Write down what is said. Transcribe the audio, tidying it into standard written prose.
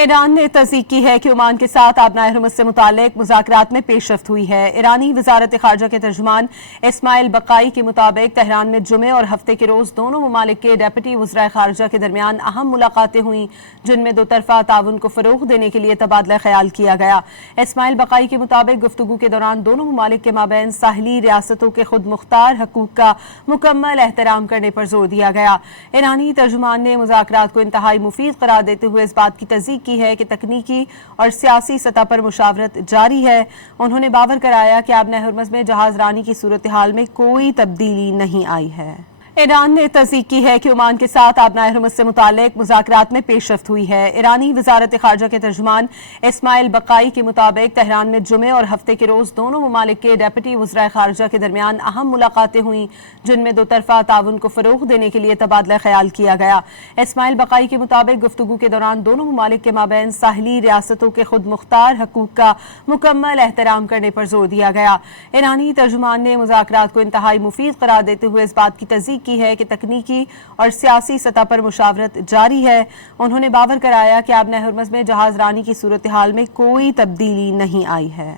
Iran ने तस्दीक की है कि ओमान के साथ आबनाए हुर्मुज़ से मुतालिक मुज़ाकरात में पेशरफ्त हुई है। ईरानी वज़ारत ख़ारजा के तर्जुमान इस्माइल बक़ाई के मुताबिक तेहरान में जुमे और हफ्ते के रोज़ दोनों ममालिक के डेप्यूटी वज़राए ख़ारजा के दरमियान अहम मुलाकातें हुईं, जिनमें दो तरफ़ा ताउन को फ़रोग़ देने के लिए तबादला ख़याल किया गया। इस्माइल बक़ाई के मुताबिक गुफ्तगू के दौरान दोनों ममालिक के माबैन साहिली रियासतों के खुद मुख्तार हकूक़ का मुकम्मल एहतराम करने पर जोर दिया गया। ईरानी तर्जुमान ने मुज़ाकरात को इंतहाई मुफीद करार देते हुए इस बात की तस्दीक की है कि तकनीकी और सियासी सतह पर मुशावरत जारी है। उन्होंने बावर कराया कि आबनाए हुर्मुज़ में जहाज रानी की सूरत हाल में कोई तब्दीली नहीं आई है। ईरान ने तस्दीक की है कि ओमान के साथ आबनाए हुर्मुज़ से मुतालिक मुज़ाकरात में पेशरफ्त हुई है। ईरानी वज़ारत ख़ारजा के तर्जुमान इस्माइल बक़ाई के मुताबिक तेहरान में जुमे और हफ्ते के रोज़ दोनों ममालिक के डेप्यूटी वज़राए ख़ारजा के दरमियान अहम मुलाकातें हुईं, जिनमें दो तरफ़ा ताउन को फ़रोग़ देने के लिए तबादला ख़याल किया गया। इस्माइल बक़ाई के मुताबिक गुफ्तगू के दौरान दोनों ममालिक के माबैन साहिली रियासतों के खुद मुख्तार हकूक़ का मुकम्मल एहतराम करने पर जोर दिया गया। ईरानी तर्जुमान ने मुज़ाकरात को इंतहाई मुफीद करार देते हुए इस बात की तस्दीक की है कि तकनीकी और सियासी सतह पर मुशावरत जारी है। उन्होंने बावर कराया कि आबनाए हुर्मुज़ में जहाज रानी की सूरत हाल में कोई तब्दीली नहीं आई है।